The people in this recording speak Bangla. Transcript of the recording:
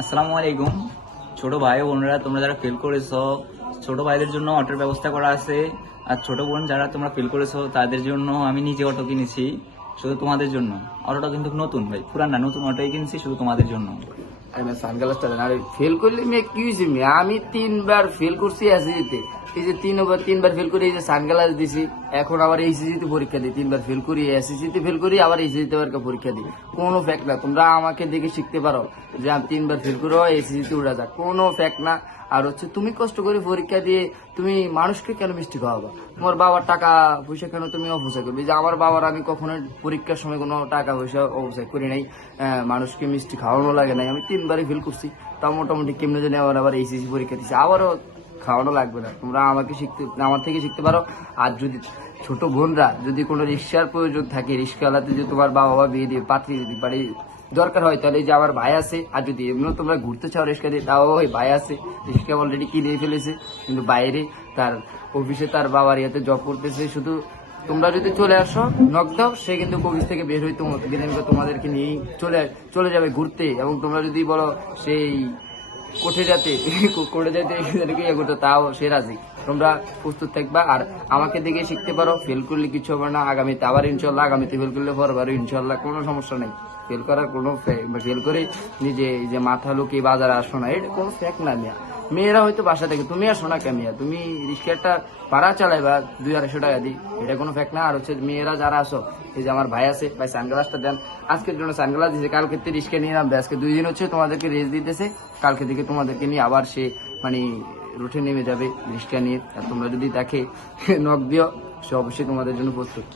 আসসালামু আলাইকুম। ছোট ভাই ও বোনেরা, তোমরা যারা ফেল করেছো, ছোট ভাইদের জন্য অটোর ব্যবস্থা করা আছে। আর ছোট বোন যারা তোমরা ফেল করেছো তাদের জন্য আমি নিজে অটো কিনেছি, শুধু তোমাদের জন্য। অটোটা কিন্তু নতুন ভাই, পুরান না, নতুন অটোই কিনছি শুধু তোমাদের জন্য। আরে ভাই সানগ্লাসটা দেন। আরে ফেল করলে মেয়ে কি হয়েছে মেয়ে? আমি 3বার ফেল করছি এসএসসিতে। এই যে তিনবার ফেল করে এই যে সানগ্লাস দিছি, এখন আবার এইচএসসিতে পরীক্ষা দিই। 3বার ফেল করি, এসএসসিতে ফেল করি, আবার এইচএসসিতে পরীক্ষা দিই। কোনো ফ্যাক্ট না। তোমরা আমাকে দেখে শিখতে পারো যে আমি 3বার ফেল করে এইচএসসিতে উড়া যাক, কোনো ফ্যাক্ট না। আর হচ্ছে তুমি কষ্ট করে পরীক্ষা দিয়ে তুমি মানুষকে কেন মিষ্টি খাওয়াবা? তোমার বাবার টাকা পয়সা কেন তুমি অপচয় করবে? যে আমার বাবার আমি কখনো পরীক্ষার সময় কোনো টাকা পয়সা অপচয় করি নাই, মানুষকে মিষ্টি খাওয়ানো লাগে নাই। আমি 3বারই ফেল করছি, তাও মোটামুটি কেমনে জানি আবার এইচএসসি পরীক্ষা দিচ্ছি, আবারও খাওয়ানো লাগবে না। তোমরা আমার থেকে শিখতে পারো। আর যদি ছোট বোনরা যদি কোনো রিক্সার প্রয়োজন থাকে, রিক্সাওয়ালাতে যদি তোমার বাবা বা বিয়ে দিয়ে পাত্রী যদি বাড়ি দরকার হয়, তাহলে এই যে আমার ভাই আছে। আর যদি এমনিও তোমরা ঘুরতে চাও রিক্সা দিয়ে, তাও ওই ভাই আছে, রিক্সা অলরেডি কিনে ফেলেছে, কিন্তু বাইরে তার অফিসে তার বাবার ইয়াতে জব করতেছে। শুধু তোমরা যদি চলে আসো, নক দাও, সে কিন্তু অফিস থেকে বের হই তোমাদেরকে নিয়েই চলে যাবে ঘুরতে। এবং তোমরা যদি বলো সেই কোর্টে যেতে ইয়ে করতো, তাও সে রাজি। তোমরা প্রস্তুত থাকবা। আর আমাকে দেখে শিখতে পারো। ফেল করলে কিছু হবে না, আগামীতে আবার ইনশাল্লাহ, আগামীতে ফেল করলে পরবারও ইনশাল্লাহ, কোনো সমস্যা নেই। ফেল করার কোনো ফেল করে নিজে যে মাথা লুকিয়ে বাজারে আসো না, এটা কোনো ফ্যাক্ট না মিয়া। মেয়েরা হয়তো বাসা থেকে, তুমি আসো না কেন মিয়া? তুমি রিক্সাটা ভাড়া চালাইবা 200-250 টাকা দিই, এটা কোনো ফ্যাক্ট না। আর হচ্ছে মেয়েরা যারা আসো, এই যে আমার ভাই আছে, ভাই সানগ্লাসটা দেন। আজকের জন্য সানগ্লাস দিয়েছে, কালকে রিক্সা নিয়ে নামবে। আজকে 2 দিন হচ্ছে তোমাদেরকে রেস্ট দিতেছে, কালকে থেকে তোমাদেরকে নিয়ে আবার সে মানে রুটে নেমে যাবে রিক্সা নিয়ে। আর তোমরা যদি তাকে নক দিও, সে অবশ্যই তোমাদের জন্য প্রস্তুত।